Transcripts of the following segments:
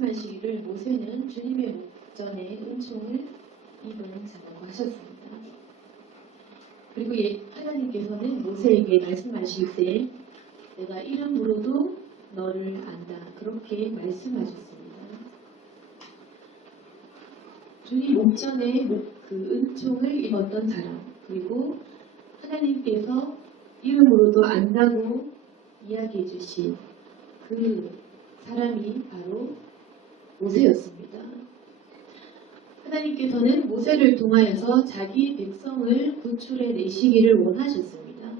말씀하시기를 모세는 주님의 목전에 은총을 입은 자라고 하셨습니다. 그리고 하나님께서는 모세에게 말씀하실 때 내가 이름으로도 너를 안다 그렇게 말씀하셨습니다. 주님 목전에 그 은총을 입었던 사람, 그리고 하나님께서 이름으로도 안다고 이야기해 주신 그 사람이 바로 모세였습니다. 하나님께서는 모세를 통하여서 자기 백성을 구출해 내시기를 원하셨습니다.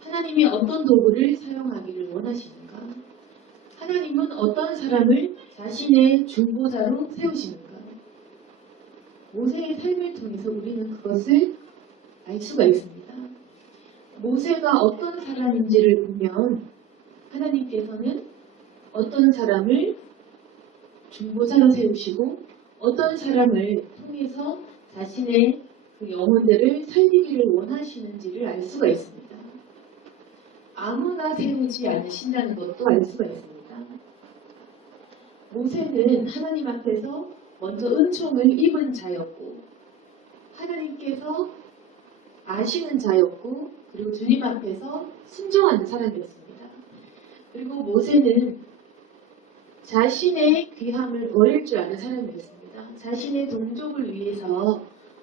하나님이 어떤 도구를 사용하기를 원하시는가? 하나님은 어떤 사람을 자신의 중보자로 세우시는가? 모세의 삶을 통해서 우리는 그것을 알 수가 있습니다. 모세가 어떤 사람인지를 보면 하나님께서는 어떤 사람을 중보자로 세우시고 어떤 사람을 통해서 자신의 그 영혼들을 살리기를 원하시는지를 알 수가 있습니다. 아무나 세우지 않으신다는 것도 알 수가 있습니다. 모세는 하나님 앞에서 먼저 은총을 입은 자였고 하나님께서 아시는 자였고 그리고 주님 앞에서 순종하는 사람이었습니다. 그리고 모세는 자신의 귀함을 버릴 줄 아는 사람이었습니다. 자신의 동족을 위해서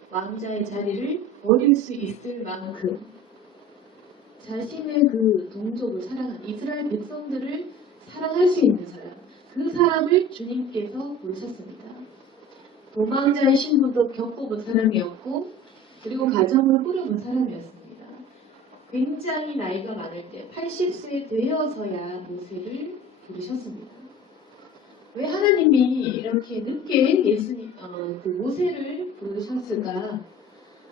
왕자의 자리를 버릴 수 있을 만큼 자신의 그 동족을 사랑한 이스라엘 백성들을 사랑할 수 있는 사람, 그 사람을 주님께서 부르셨습니다. 도망자의 신분도 겪어본 사람이었고 그리고 가정을 꾸려본 사람이었습니다. 굉장히 나이가 많을 때 80세 되어서야 모세를 부르셨습니다. 왜 하나님이 이렇게 늦게 그 모세를 부르셨을까?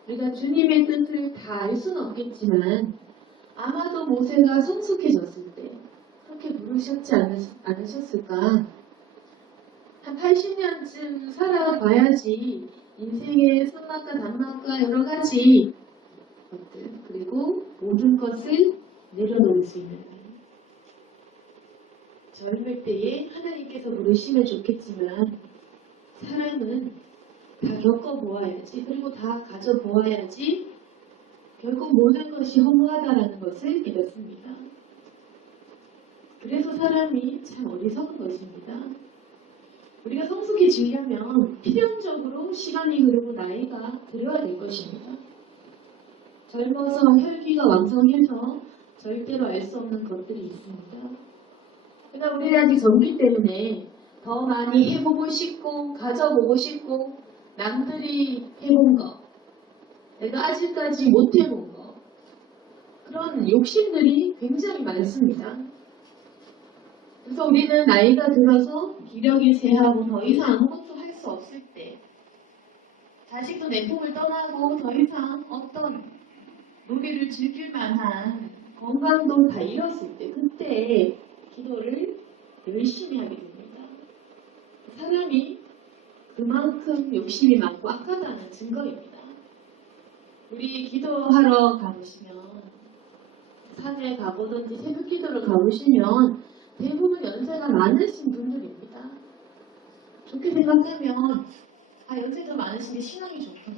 우리가 주님의 뜻을 다 알 수는 없겠지만 아마도 모세가 성숙해졌을 때 그렇게 부르셨지 않으셨을까? 한 80년쯤 살아봐야지 인생의 선악과 단막과 여러 가지 것들 그리고 모든 것을 내려놓을 수 있는 젊을 때에 하나님께서 부르시면 좋겠지만 사람은 다 겪어보아야지 그리고 다 가져보아야지 결국 모든 것이 허무하다라는 것을 믿었습니다. 그래서 사람이 참 어리석은 것입니다. 우리가 성숙해지려면 필연적으로 시간이 흐르고 나이가 들어야 될 것입니다. 젊어서 혈기가 왕성해서 절대로 알 수 없는 것들이 있습니다. 그러나 우리는 아직 젊기 때문에 더 많이 해보고 싶고 가져보고 싶고 남들이 해본 것, 내가 아직까지 못 해본 것 그런 욕심들이 굉장히 많습니다. 그래서 우리는 나이가 들어서 기력이 쇠하고 더 이상 아무것도 할 수 없을 때 자식도 내 품을 떠나고 더 이상 어떤 무게를 즐길 만한 건강도 다 잃었을 때 그때 기도를 열심히 하게 됩니다. 사람이 그만큼 욕심이 많고 악하다는 증거입니다. 우리 기도하러 가보시면 산에 가보든지 새벽 기도를 가보시면 대부분 연세가 많으신 분들입니다. 좋게 생각하면 연세가 많으신 게 신앙이 좋구나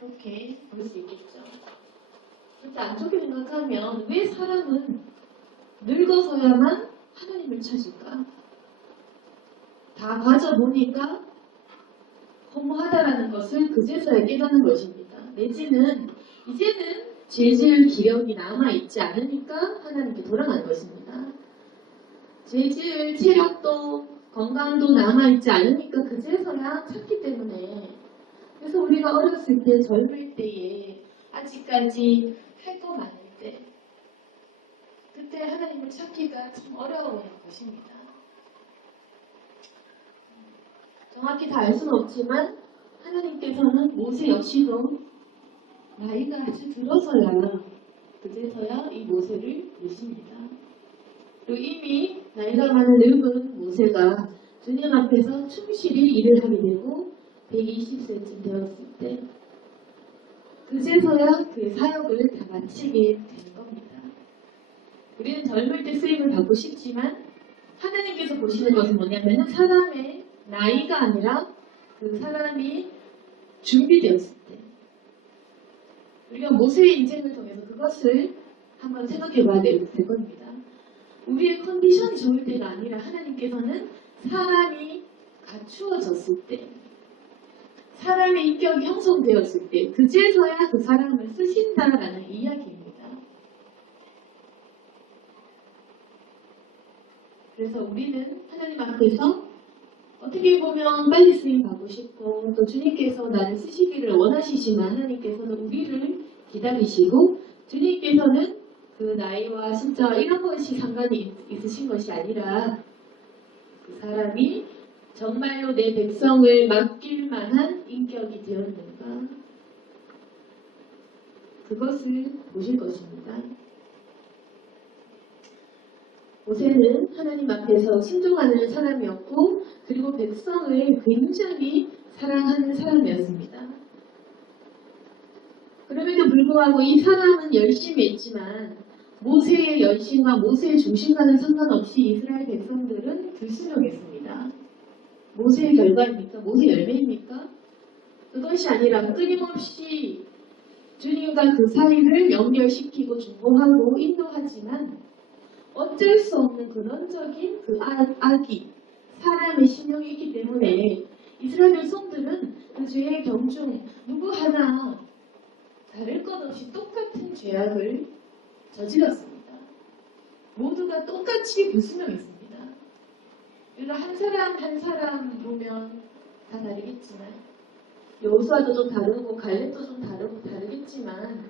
그렇게 볼 수 있겠죠. 그런데 안 좋게 생각하면 왜 사람은 늙어서야만 하나님을 찾을까? 다 가져보니까 허무하다라는 것을 그제서야 깨닫는 것입니다. 내지는 이제는 죄 지을 기력이 남아있지 않으니까 하나님께 돌아가는 것입니다. 죄 지을 체력도 건강도 남아있지 않으니까 그제서야 찾기 때문에 그래서 우리가 어렸을 때 젊을 때에 아직까지 할 거 많을 때 그때 하나님을 찾기가 참 어려운 것입니다. 정확히 다 알 수는 없지만 하나님께서는 모세 역시도 나이가 아주 들어서야 그제서야 이 모세를 부르십니다. 그리고 이미 나이가 많은 늙은 모세가 주님 앞에서 충실히 일을 하게 되고 120세쯤 되었을 때 그제서야 그의 사역을 다 마치게 되는 겁니다. 우리는 젊을 때 쓰임을 받고 싶지만 하나님 하나님께서 보시는 것은 뭐냐면 사람의 나이가 아니라 그 사람이 준비되었을 때 우리가 모세의 인생을 통해서 그것을 한번 생각해 봐야 될 겁니다. 우리의 컨디션이 좋을 때가 아니라 하나님께서는 사람이 갖추어졌을 때 사람의 인격이 형성되었을 때 그제서야 그 사람을 쓰신다라는 이야기입니다. 그래서 우리는 하나님 앞에서 어떻게 보면 빨리 쓰임 받고 싶고 또 주님께서 나를 쓰시기를 원하시지만 하나님께서는 우리를 기다리시고 주님께서는 그 나이와 숫자와 이런 것이 상관이 있으신 것이 아니라 그 사람이 정말로 내 백성을 맡길 만한 인격이 되었는가 그것을 보실 것입니다. 모세는 하나님 앞에서 순종하는 사람이었고 그리고 백성을 굉장히 사랑하는 사람이었습니다. 그럼에도 불구하고 이 사람은 열심히 했지만 모세의 열심과 모세의 중심과는 상관없이 이스라엘 백성들은 불순종했습니다. 모세의 결과입니까? 모세의 열매입니까? 그것이 아니라 끊임없이 주님과 그 사이를 연결시키고 중보하고 인도하지만 어쩔 수 없는 근원적인 그 악이 사람의 신용이 있기 때문에 이스라엘 백성들은 그 죄의 경중 누구 하나 다를 것 없이 똑같은 죄악을 저질렀습니다. 모두가 똑같이 불순종했습니다. 우리가 한 사람 한 사람 보면 다 다르겠지만 여호수아도 좀 다르고 갈렙도 좀 다르겠지만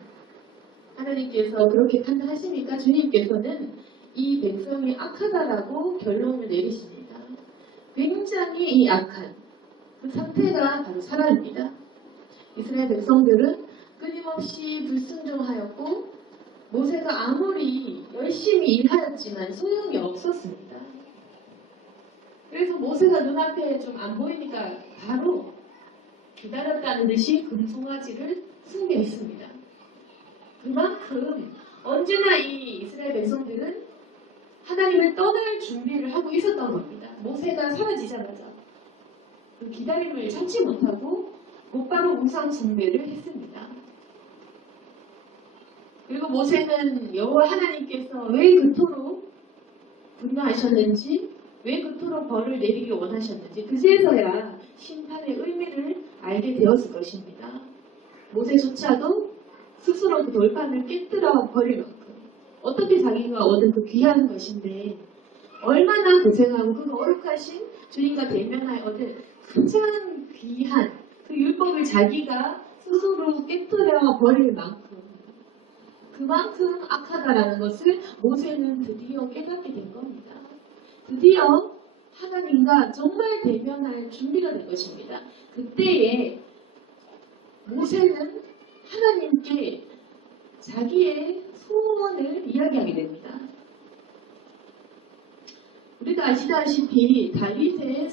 하나님께서 그렇게 판단하시니까 주님께서는 이 백성이 악하다라고 결론을 내리십니다. 굉장히 이 악한 그 상태가 바로 사람입니다. 이스라엘 백성들은 끊임없이 불순종하였고 모세가 아무리 열심히 일하였지만 소용이 없었습니다. 그래서 모세가 눈앞에 좀 안 보이니까 바로 기다렸다는 듯이 금송아지를 숭배했습니다. 그만큼 언제나 이 이스라엘 백성들은 하나님을 떠날 준비를 하고 있었던 겁니다. 모세가 사라지자마자 그 기다림을 참지 못하고 곧바로 우상 숭배를 했습니다. 그리고 모세는 여호와 하나님께서 왜 그토록 분노하셨는지 왜 그토록 벌을 내리기 원하셨는지 그제서야 심판의 의미를 알게 되었을 것입니다. 모세조차도 스스로 그 돌판을 깨뜨려 버릴 만큼 어떻게 자기가 얻은 그 귀한 것인데 얼마나 고생하고 그 거룩하신 주님과 대면하여 얻은 가장 귀한 그 율법을 자기가 스스로 깨뜨려 버릴 만큼 그만큼 악하다라는 것을 모세는 드디어 깨닫게 된 겁니다. 드디어 하나님과 정말 대면할 준비가 된 것입니다. 그때에 모세는 하나님께 자기의 소원을 이야기하게 됩니다. 우리가 아시다시피 다윗의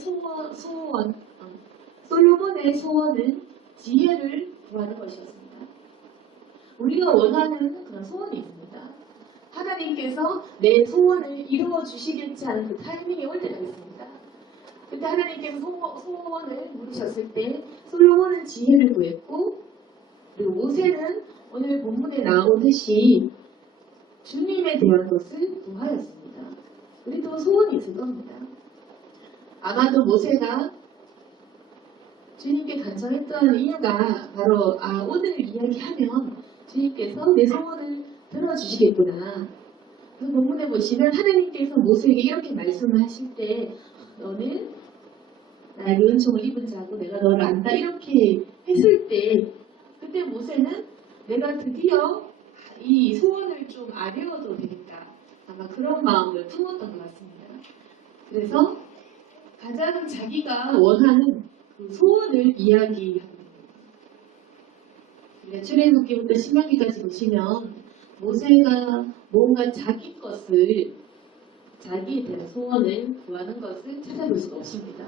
솔로몬의 소원은 지혜를 구하는 것이었습니다. 우리가 원하는 그런 소원이 있습니다. 하나님께서 내 소원을 이루어 주시겠지 하는 그 타이밍이 올 때가 있습니다. 그때 하나님께서 소원을 물으셨을 때 솔로몬은 지혜를 구했고 그리고 모세는 오늘 본문에 나오듯이 주님에 대한 것을 구하였습니다. 우리도 소원이 있을 겁니다. 아마도 모세가 주님께 간청했던 이유가 바로 오늘 이야기하면 주님께서 내 소원을 들어주시겠구나. 그 본문에 보시면 하나님께서 모세에게 이렇게 말씀을 하실 때 너는 나에게 은총을 입은 자고 내가 너를 안다 이렇게 했을 때 그때 모세는 내가 드디어 이 소원을 좀 아뢰어도 되겠다. 아마 그런 마음을 품었던 것 같습니다. 그래서 가장 자기가 원하는 그 소원을 이야기합니다. 출애굽기부터 신명기까지 보시면 모세가 뭔가 자기 것을 자기에 대한 소원을 구하는 것을 찾아볼 수가 없습니다.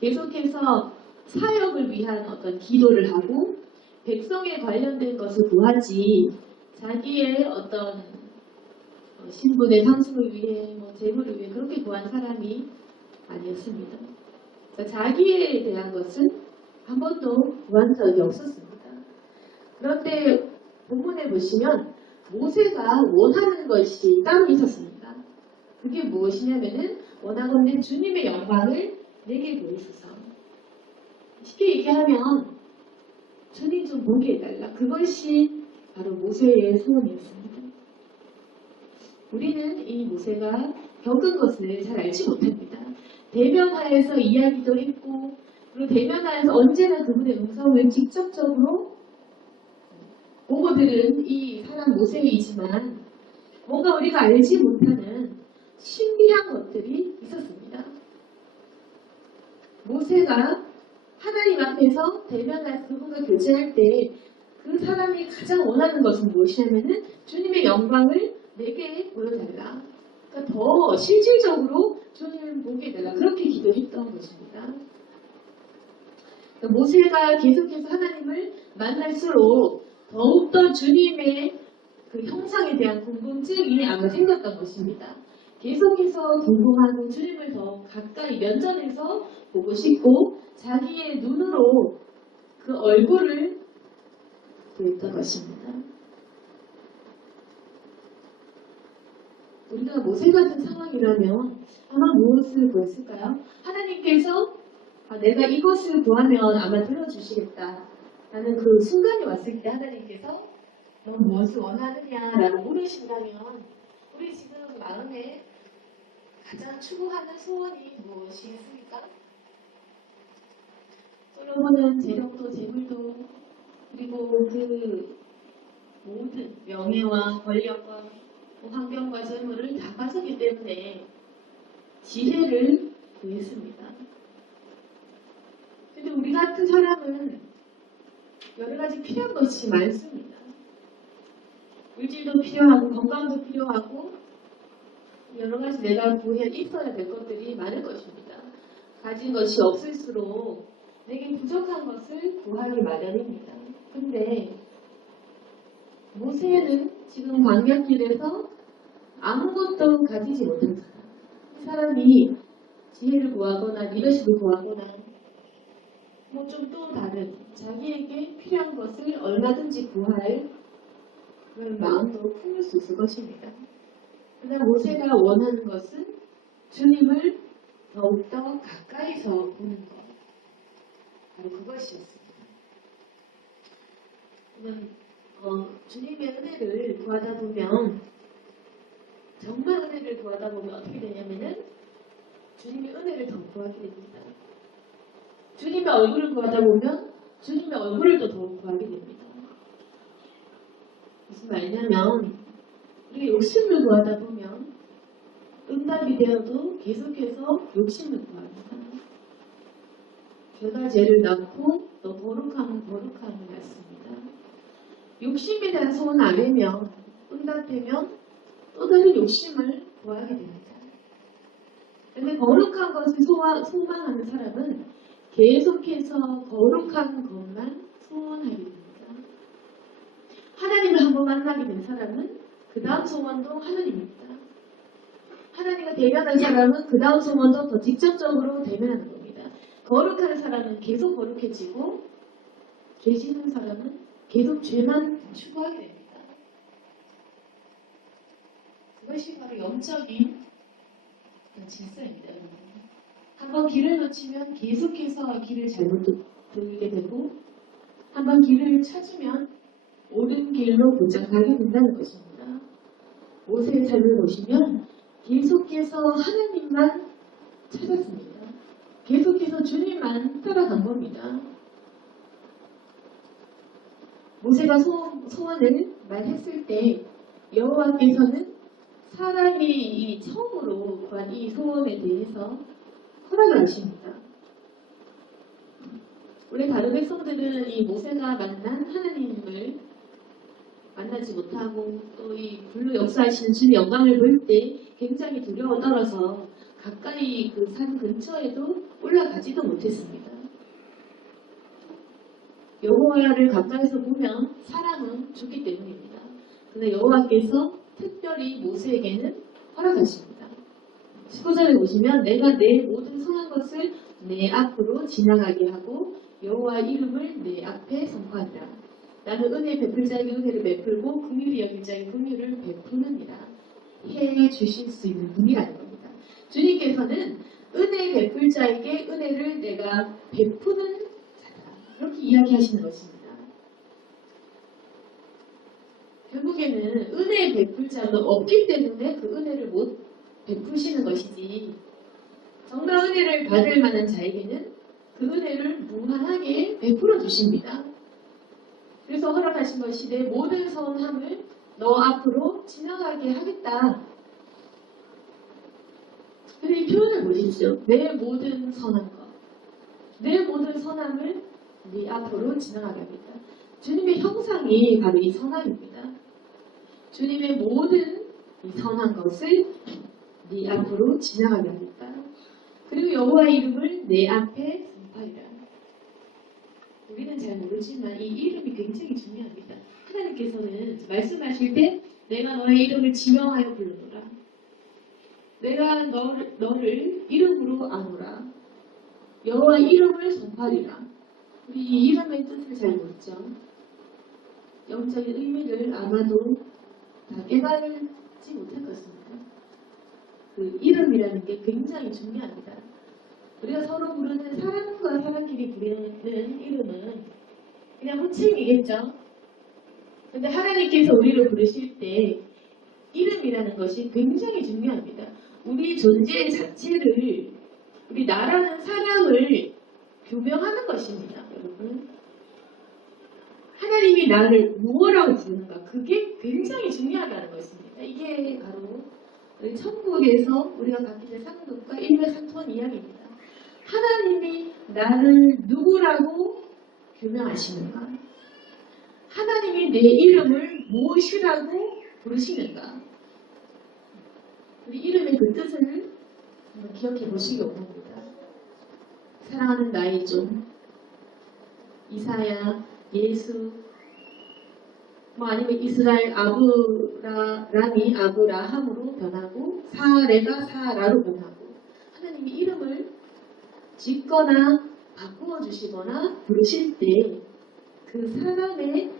계속해서 사역을 위한 어떤 기도를 하고 백성에 관련된 것을 구하지 자기의 어떤 신분의 상승을 위해, 재물을 위해 그렇게 구한 사람이 아니었습니다. 자기에 대한 것은 한 번도 구한 적이 없었습니다. 그런데 본문에 보시면 모세가 원하는 것이 따로 있었습니다. 그게 무엇이냐면은 원하건대 주님의 영광을 내게 보이소서. 쉽게 얘기하면 주님 좀 보게 해달라. 그것이 바로 모세의 소원이었습니다. 우리는 이 모세가 겪은 것을 잘 알지 못합니다. 대면하에서 이야기도 했고, 그리고 대면하에서 언제나 그분의 음성을 직접적으로 보고 들은 이 사람 모세이지만 뭔가 우리가 알지 못하는 신비한 것들이 있었습니다. 모세가 하나님 앞에서 대면해서 그분과 교제할 때 그 사람이 가장 원하는 것은 무엇이냐면은 주님의 영광을 내게 보여달라. 그러니까 더 실질적으로 주님을 보게 해달라. 그렇게 기도했던 것입니다. 그러니까 모세가 계속해서 하나님을 만날수록 더욱더 주님의 그 형상에 대한 궁금증이 아마 생겼던 것입니다. 계속해서 궁금하고 주님을 더 가까이 면전에서 보고 싶고 자기의 눈으로 그 얼굴을 보였던 것입니다. 우리가 모세 같은 상황이라면 아마 무엇을 구했을까요? 하나님께서 내가 이것을 구하면 아마 들어주시겠다 라는 그 순간이 왔을 때 하나님께서 너 무엇을 원하느냐라고 물으신다면 우리 지금 마음에 가장 추구하는 소원이 무엇이 있습니까? 솔로몬은 재력도 재물도 그리고 그 모든 명예와 권력과 환경과 재물을 다 가졌기 때문에 지혜를 구했습니다. 근데 우리 같은 사람은 여러 가지 필요한 것이 많습니다. 물질도 필요하고 건강도 필요하고 여러 가지 내가 구해 있어야 될 것들이 많을 것입니다. 가진 것이 없을수록 내게 부족한 것을 구하기 마련입니다. 근데 모세는 지금 광야길에서 아무것도 가지지 못한 사람. 그 사람이 지혜를 구하거나 리더십을 구하거나 좀 또 다른 자기에게 필요한 것을 얼마든지 구할 그런 마음도 품을 수 있을 것입니다. 그러나 모세가 원하는 것은 주님을 더욱더 가까이서 보는 것. 바로 그것이었습니다. 주님의 은혜를 구하다 보면 정말 은혜를 구하다 보면 어떻게 되냐면은 주님의 은혜를 더 구하게 됩니다. 주님의 얼굴을 구하다 보면 주님의 얼굴을 더 구하게 됩니다. 무슨 말이냐면 우리가 욕심을 구하다 보면 응답이 되어도 계속해서 욕심을 구합니다. 죄가 죄를 낳고 또 거룩함은 거룩함을 낳습니다. 욕심에 대한 소원 안 하면 응답되면 또 다른 욕심을 구하게 됩니다. 그런데 거룩한 것을 소망하는 사람은 계속해서 거룩한 것만 소원하게 됩니다. 하나님을 한번 만나게 된 사람은 그 다음 소원도 하나님입니다. 하나님과 대면한 사람은 그 다음 소원도 더 직접적으로 대면하는 겁니다. 거룩한 사람은 계속 거룩해지고 죄 짓는 사람은 계속 죄만 추구하게 됩니다. 그것이 바로 영적인 질서입니다. 한번 길을 놓치면 계속해서 길을 잘못 들게 되고 한번 길을 찾으면 옳은 길로 곧장 가게 된다는 것입니다. 모세의 삶을 보시면 계속해서 하나님만 찾았습니다. 계속해서 주님만 따라간 겁니다. 모세가 소원을 말했을 때 여호와께서는 사람이 처음으로 구한 이 소원에 대해서 허락을 하십니다. 원래 다른 백성들은 이 모세가 만난 하나님을 만나지 못하고 또 이 불로 역사하시는 주의 영광을 볼 때 굉장히 두려워 떨어서 가까이 그 산 근처에도 올라가지도 못했습니다. 여호와를 가까이서 보면 사람은 죽기 때문입니다. 그런데 여호와께서 특별히 특별히 모세에게는 허락하십니다. 19절에 보시면 내가 내 모든 선한 것을 내 앞으로 지나가게 하고 여호와 이름을 내 앞에 선포하리라. 나는 은혜 베풀 자에게 은혜를 베풀고 긍휼히 여길 자에게 긍휼을 베푸느니라. 해 주실 수 있는 분이라는 겁니다. 주님께서는 은혜 베풀 자에게 은혜를 내가 베푸는 자다. 그렇게 이야기하시는 것입니다. 결국에는 은혜 베풀 자가 없기 때문에 그 은혜를 못 베푸시는 것이지, 정말 은혜를 받을 만한 자에게는 그 은혜를 무한하게 베풀어 주십니다. 그래서 허락하신 것이 내 모든 선함을 너 앞으로 지나가게 하겠다. 근데 이 표현을 보십시오. 내 모든 선한 것, 내 모든 선함을 네 앞으로 지나가게 하겠다. 주님의 형상이 바로 이 선함입니다. 주님의 모든 이 선한 것을 네 앞으로 지나가게 하겠다. 그리고 여호와의 이름을 내 앞에 선포하리라. 우리는 잘 모르지만 이 이름이 굉장히 중요합니다. 하나님께서는 말씀하실 때 내가 너의 이름을 지명하여 부르노라. 내가 너를 이름으로 아노라. 여호와의 이름을 선포하리라. 우리 이 이름의 뜻을 잘 모르죠. 영적인 의미를 아마도 다 깨달지 못할 것입니다. 그 이름이라는 게 굉장히 중요합니다. 우리가 서로 부르는 사람과 사람끼리 부르는 이름은 그냥 호칭이겠죠. 근데 하나님께서 우리를 부르실 때 이름이라는 것이 굉장히 중요합니다. 우리 존재 자체를, 우리 나라는 사람을 규명하는 것입니다, 여러분. 하나님이 나를 무엇이라고 부르는가, 그게 굉장히 중요하다는 것입니다. 이게 바로 우리 천국에서 우리가 갖게 될 상급과 일맥상통한 이야기입니다. 하나님이 나를 누구라고 규명하시는가? 하나님이 내 이름을 무엇이라고 부르시는가? 우리 이름의 그 뜻을 한번 기억해 보시기 원합니다. 사랑하는 나의 종, 이사야, 예수, 아니면 이스라엘 아브라함이 아브라함으로 변하고 사레가 사라로 변하고, 하나님이 이름을 짓거나 바꾸어 주시거나 부르실 때 그 사람의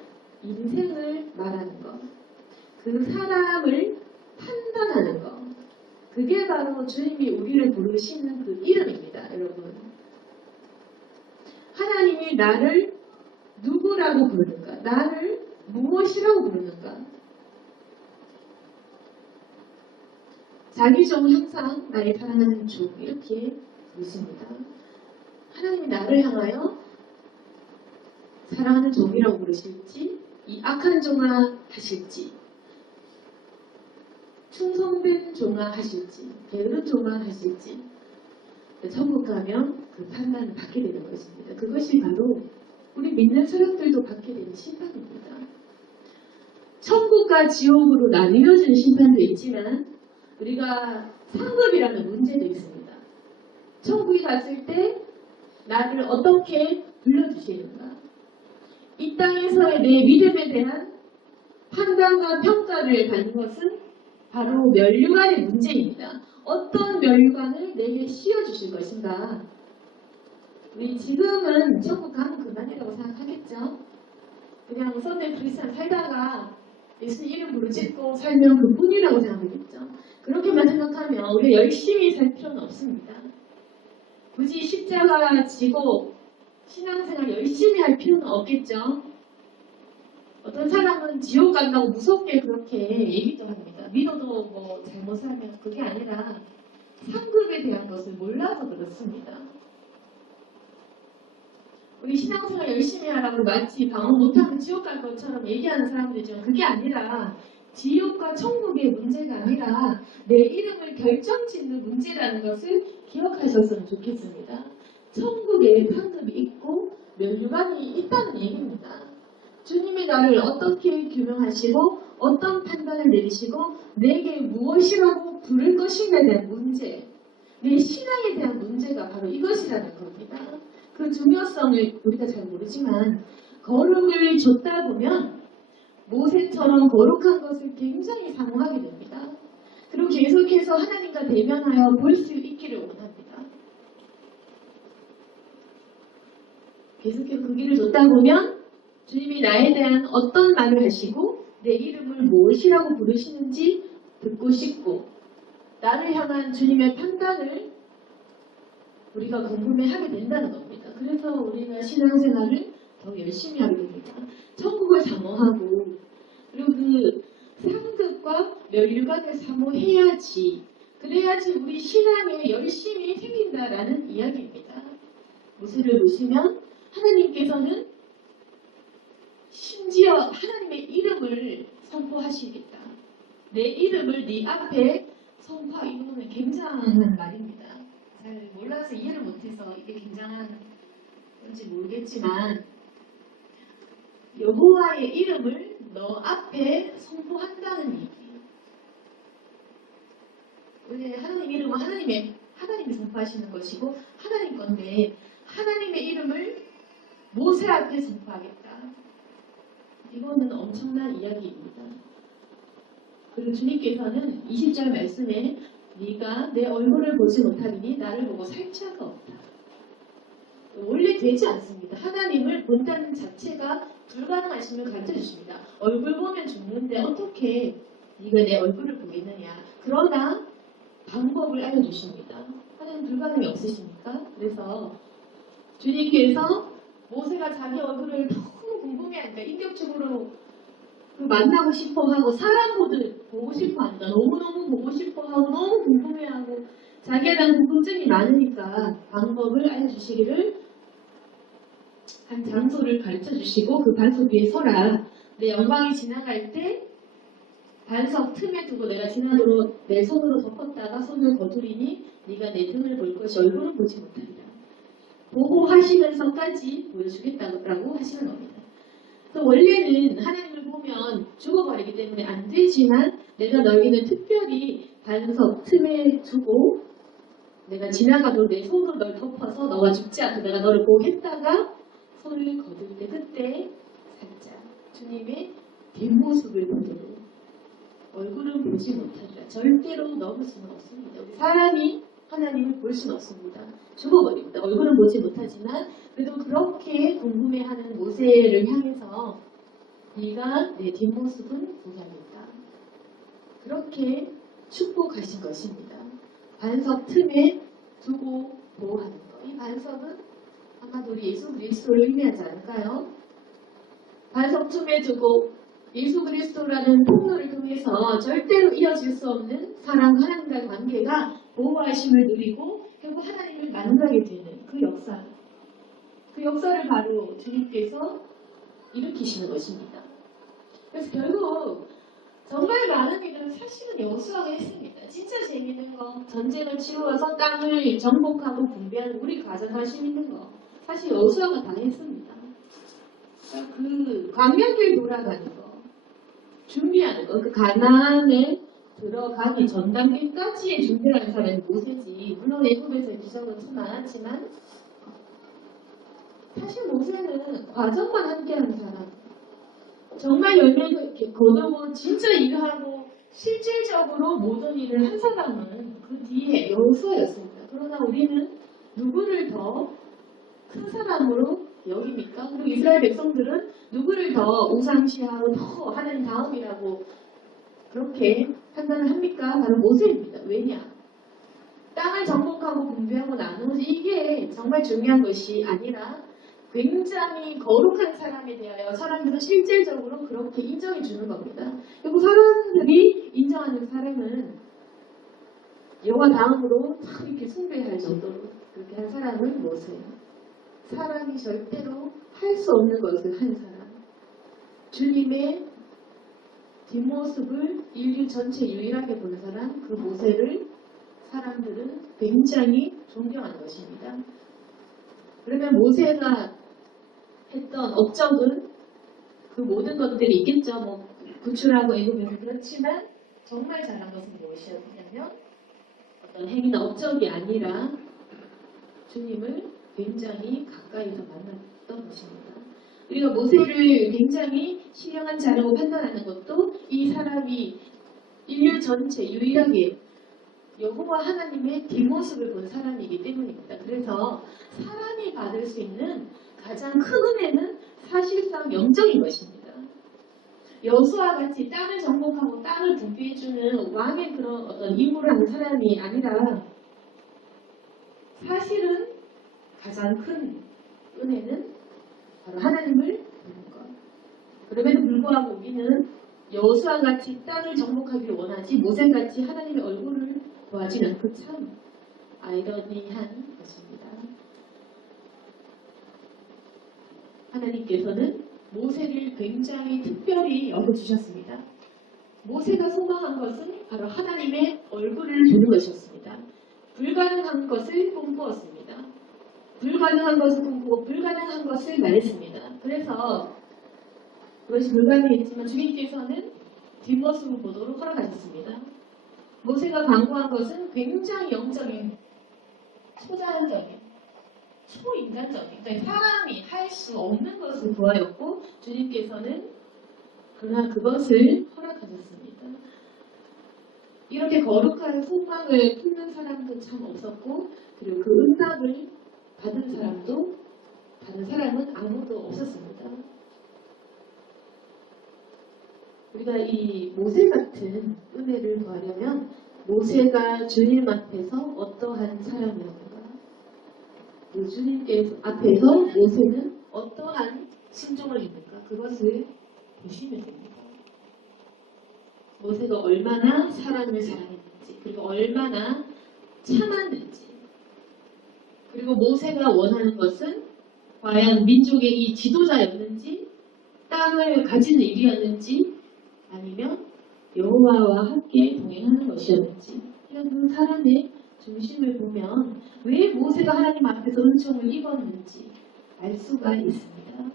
인생을 말하는 것, 그 사람을 판단하는 것, 그게 바로 주님이 우리를 부르시는 그 이름입니다, 여러분. 하나님이 나를 누구라고 부르는가? 나를 무엇이라고 부르는가? 자기 종 항상 나의 사랑하는 종, 이렇게 부르십니다. 하나님이 나를 향하여 사랑하는 종이라고 부르실지, 이 악한 종아 하실지, 충성된 종아 하실지, 게으른 종아 하실지, 천국 가면 그 판단을 받게 되는 것입니다. 그것이 바로 우리 믿는 사람들도 받게 되는 심판입니다. 천국과 지옥으로 나뉘어지는 심판도 있지만 우리가 상급이라는 문제도 있습니다. 천국에 갔을 때 나를 어떻게 불러주시는가? 이 땅에서의 내 믿음에 대한 판단과 평가를 받는 것은 바로 면류관의 문제입니다. 어떤 면류관을 내게 씌워주실 것인가? 우리 지금은 천국 가면 그만이라고 생각하겠죠? 그냥 썬데이 크리스찬 살다가 예수님 이름 부르짖고 살면 그뿐이라고 생각하겠죠? 그렇게만 생각하면 우리가 열심히 살 필요는 없습니다. 굳이 십자가 지고 신앙생활 열심히 할 필요는 없겠죠? 어떤 사람은 지옥 간다고 무섭게 그렇게 얘기도 합니다. 믿어도 뭐 잘못 살면, 그게 아니라 상급에 대한 것을 몰라서 그렇습니다. 우리 신앙생활 열심히 하라고 마치 방언 못하면 지옥 갈 것처럼 얘기하는 사람들이지만, 그게 아니라 지옥과 천국의 문제가 아니라 내 이름을 결정짓는 문제라는 것을 기억하셨으면 좋겠습니다. 천국에 상급이 있고 면류관이 있다는 얘기입니다. 주님이 나를 어떻게 규명하시고 어떤 판단을 내리시고 내게 무엇이라고 부를 것인가에 대한 문제, 내 신앙에 대한 문제가 바로 이것이라는 겁니다. 그 중요성을 우리가 잘 모르지만 거룩을 줬다 보면 모세처럼 거룩한 것을 굉장히 사모하게 됩니다. 그래서 하나님과 대면하여 볼 수 있기를 원합니다. 계속해서 그 길을 걷다 보면 주님이 나에 대한 어떤 말을 하시고 내 이름을 무엇이라고 부르시는지 듣고 싶고 나를 향한 주님의 판단을 우리가 궁금해하게 된다는 겁니다. 그래서 우리가 신앙생활을 더 열심히 하게 됩니다. 천국을 사모하고 그리고 그 상급과 멸류관을 사모해야지 그래야지 우리 신앙에 열심히 생긴다라는 이야기입니다. 모세를 보시면 하나님께서는 심지어 하나님의 이름을 선포하시겠다. 내 이름을 네 앞에 선포하 이거는 굉장한 말입니다. 잘 몰라서 이해를 못해서 이게 굉장한 건지 모르겠지만 여호와의 이름을 너 앞에 선포한다는 얘기. 원래 하나님 이름은 하나님이 선포하시는 것이고 하나님 건데 하나님의 이름을 모세 앞에 선포하겠다. 이거는 엄청난 이야기입니다. 그리고 주님께서는 20절 말씀에 네가 내 얼굴을 보지 못하리니 나를 보고 살 자가 없다. 원래 되지 않습니다. 하나님을 본다는 자체가 불가능하심을 가르쳐 주십니다. 얼굴 보면 죽는데 어떻게 네가 내 얼굴을 보겠느냐. 그러나 방법을 알려주십니다. 하나님 불가능이 없으십니까? 그래서 주님께서 모세가 자기 얼굴을 너무 궁금해하니까 인격적으로 만나고 싶어하고 사람보다 보고 싶어한다. 너무너무 보고 싶어하고 너무 궁금해하고 자기에 대한 궁금증이 많으니까 방법을 알려주시기를 한 장소를 가르쳐 주시고 그 반석 위에 서라. 내 영광이 지나갈 때 반석 틈에 두고 내가 지나도록 내 손으로 덮었다가 손을 거두리니 네가 내 등을 볼 것이 얼굴은 보지 못하리라. 보호하시면서까지 보여주겠다고 하시는 겁니다. 원래는 하나님을 보면 죽어버리기 때문에 안 되지만 내가 너에게는 특별히 반석 틈에 두고 내가 지나가도 내 손으로 널 덮어서 너가 죽지 않고 내가 너를 보호했다가 손을 거둘 때 그때 살짝 주님의 뒷모습을 보도록 얼굴은 보지 못하리라. 절대로 넘을 수는 없습니다. 우리 사람이 하나님을 볼 수는 없습니다. 죽어버립니다. 얼굴은 보지 못하지만 그래도 그렇게 궁금해하는 모세를 향해서 네가 내 뒷모습은 보겠다. 그렇게 축복하신 것입니다. 반석 틈에 두고 보호하는 것. 이 반석은 아마도 우리 예수 그리스도를 의미하지 않을까요? 반석 틈에 두고 예수 그리스도라는 통로를 통해서 절대로 이어질 수 없는 사랑 하나님과의 관계가 보호하심을 누리고 결국 하나님을 만나게 되는 그 역사. 그 역사를 바로 주님께서 일으키시는 것입니다. 그래서 결국 정말 많은 일은 사실은 여호수아가 했습니다. 진짜 재밌는 거, 전쟁을 치루어서 땅을 정복하고 분배하는 우리 가장 관심 있는 거 사실 여호수아가 다 했습니다. 그 광야길 돌아가는 거, 준비하는 거, 그 가나안에 들어가기 전 단계까지의 준비하는 사람이 모세지. 물론 애굽에서의 기적은 참 많았지만 사실 모세는 과정만 함께하는 사람. 정말 열매를 이렇게 거두고 진짜 일을 하고 실질적으로 모든 일을 한 사람은 그 뒤에 여호수아였습니다. 그러나 우리는 누구를 더 큰 사람으로 여깁니까? 그리고 이스라엘 백성들은 누구를 더 우상시하고 더 하나님 다음이라고 그렇게 판단을 합니까? 바로 모세입니다. 왜냐? 땅을 정복하고 분배하고 나누지 이게 정말 중요한 것이 아니라 굉장히 거룩한 사람에 대하여 사람들은 실질적으로 그렇게 인정해 주는 겁니다. 그리고 사람들이 인정하는 사람은 여호와 다음으로 이렇게 숭배할 정도로 그렇게 한 사람은 모세예요. 사람이 절대로 할 수 없는 것을 한 사람. 주님의 뒷모습을 인류 전체 유일하게 본 사람, 그 모세를 사람들은 굉장히 존경하는 것입니다. 그러면 모세가 했던 업적은 그 모든 것들이 있겠죠. 뭐 구출하고 애굽에서 그렇지만 정말 잘한 것은 무엇이었냐면 어떤 행위나 업적이 아니라 주님을 굉장히 가까이서 만났던 것입니다. 우리가 모세를 굉장히 신령한 자라고 판단하는 것도 이 사람이 인류 전체 유일하게 여호와 하나님의 뒷모습을 본 사람이기 때문입니다. 그래서 사람이 받을 수 있는 가장 큰 은혜는 사실상 영적인 것입니다. 여수와 같이 땅을 정복하고 땅을 분배해주는 왕의 그런 어떤 임무를 하는 사람이 아니라 사실은 가장 큰 은혜는 바로 하나님을 보는 것. 그럼에도 불구하고 우리는 여호수아와 같이 땅을 정복하기를 원하지 모세같이 하나님의 얼굴을 구하지 않고 참 아이러니한 것입니다. 하나님께서는 모세를 굉장히 특별히 여겨주셨습니다. 모세가 소망한 것은 바로 하나님의 얼굴을 보는 것이었습니다. 불가능한 것을 꿈꾸었습니다. 불가능한 것을 꿈꾸고 불가능한 것을 말했습니다. 그래서 그것이 불가능했지만 주님께서는 뒷모습을 보도록 허락하셨습니다. 모세가 강구한 것은 굉장히 영적인, 초자연적인, 초인간적인, 그러니까 사람이 할 수 없는 것을 구하였고 주님께서는 그러나 그것을 허락하셨습니다. 이렇게 거룩한 소망을 품는 사람도 참 없었고 그리고 그 응답을 받은 사람은 아무도 없었습니다. 우리가 이 모세 같은 은혜를 구하려면 모세가 주님 앞에서 어떠한 사람이었는가? 주님께서 앞에서 모세는 어떠한 순종을 했는가? 그것을 보시면 됩니다. 모세가 얼마나 사람을 사랑했는지, 그리고 얼마나 참았는지, 그리고 모세가 원하는 것은 과연 민족의 이 지도자였는지, 땅을 가지는 일이었는지, 아니면 여호와와 함께 동행하는 것이었는지, 이런 그 사람의 중심을 보면 왜 모세가 하나님 앞에서 은총을 입었는지 알 수가 있습니다.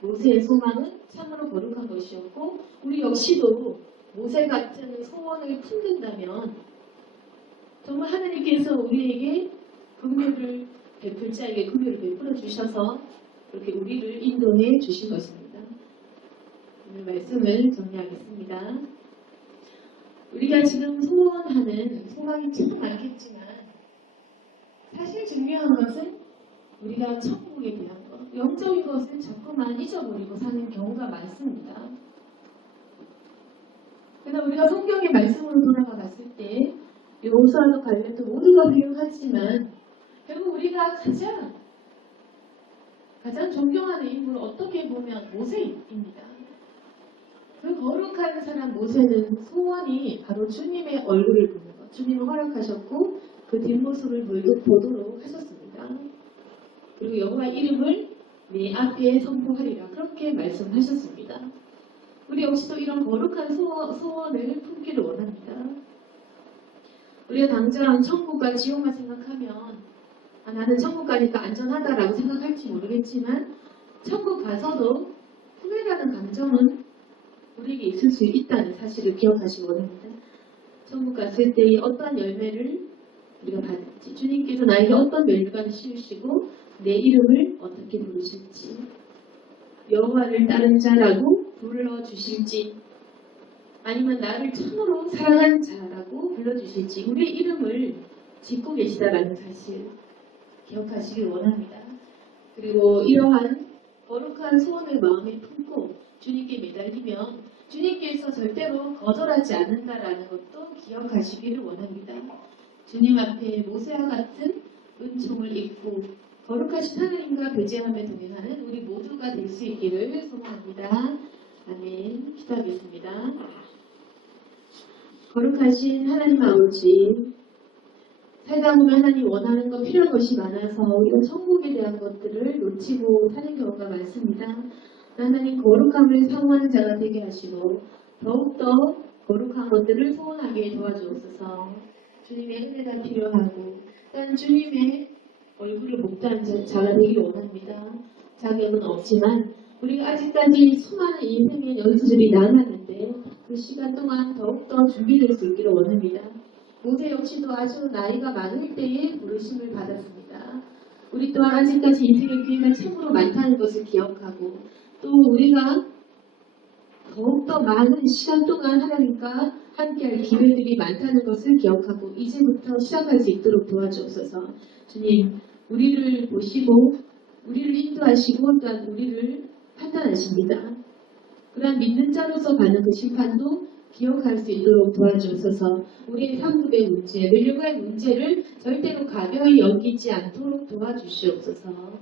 모세의 소망은 참으로 거룩한 것이었고 우리 역시도 모세 같은 소원을 품는다면 정말 하나님께서 우리에게 긍휼을 베풀 자에게 긍휼을 베풀어 주셔서 그렇게 우리를 인도해 주신 것입니다. 오늘 말씀을 정리하겠습니다. 우리가 지금 소원하는 소망이 참 많겠지만 사실 중요한 것은 우리가 천국에 대한 것, 영적인 것을 자꾸만 잊어버리고 사는 경우가 많습니다. 그래서 우리가 성경의 말씀으로 돌아가 봤을 때 여호수아도 갈렙도 모두가 훌륭하지만 결국 우리가 가장 존경하는 인물은 어떻게 보면 모세입니다. 그 거룩한 사람 모세는 소원이 바로 주님의 얼굴을 보는 것, 주님을 허락하셨고 그 뒷모습을 보도록 하셨습니다. 그리고 여호와 이름을 내 앞에 선포하리라 그렇게 말씀하셨습니다. 우리 역시도 이런 거룩한 소원을 품기를 원합니다. 우리가 당장 천국과 지옥만 생각하면 나는 천국 가니까 안전하다라고 생각할지 모르겠지만 천국 가서도 후회라는 감정은 우리에게 있을 수 있다는 사실을 기억하시기 원합니다. 천국 갔을 때의 어떤 열매를 우리가 받을지, 주님께서 나에게 어떤 멸류관을 씌우시고 내 이름을 어떻게 부르실지, 여호와를 따른 자라고 불러주실지, 아니면 나를 참으로 사랑한 자라고 불러주실지, 우리의 이름을 짓고 계시다라는 사실 기억하시길 원합니다. 그리고 이러한 거룩한 소원을 마음에 품고 주님께 매달리면 주님께서 절대로 거절하지 않는다라는 것도 기억하시기를 원합니다. 주님 앞에 모세와 같은 은총을 입고 거룩하신 하나님과 교제하며 동행하는 우리 모두가 될 수 있기를 소망합니다. 아멘. 기도하겠습니다. 거룩하신 하나님 아버지, 살다 보면 하나님 원하는 것, 필요한 것이 많아서 우리가 천국에 대한 것들을 놓치고 사는 경우가 많습니다. 하나님 거룩함을 사모하는 자가 되게 하시고 더욱더 거룩한 것들을 소원하게 도와주옵소서. 주님의 은혜가 필요하고 단 주님의 얼굴을 목도하는 자가 되기 원합니다. 자격은 없지만 우리가 아직까지 수많은 인생의 연수들이 남았는데 그 시간 동안 더욱더 준비될 수 있기를 원합니다. 모세 역시도 아주 나이가 많을 때에 부르심을 받았습니다. 우리 또한 아직까지 인생의 기회가 참으로 많다는 것을 기억하고 또 우리가 더욱더 많은 시간 동안 하나님과 함께할 기회들이 많다는 것을 기억하고 이제부터 시작할 수 있도록 도와주옵소서. 주님, 우리를 보시고 우리를 인도하시고 또한 우리를 판단하십니다. 그러한 믿는 자로서 받는 그 심판도 기억할 수 있도록 도와주옵소서. 우리의 상급의 문제, 늙어의 문제를 절대로 가벼이 여기지 않도록 도와주시옵소서.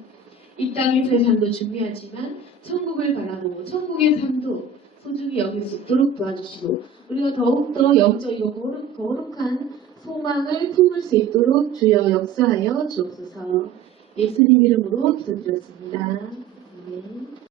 이 땅에서의 삶도 중요하지만 천국을 바라보고 천국의 삶도 소중히 여길 수 있도록 도와주시고 우리가 더욱더 영적이고 거룩한 소망을 품을 수 있도록 주여 역사하여 주옵소서. 예수님 이름으로 기도드렸습니다. 아멘.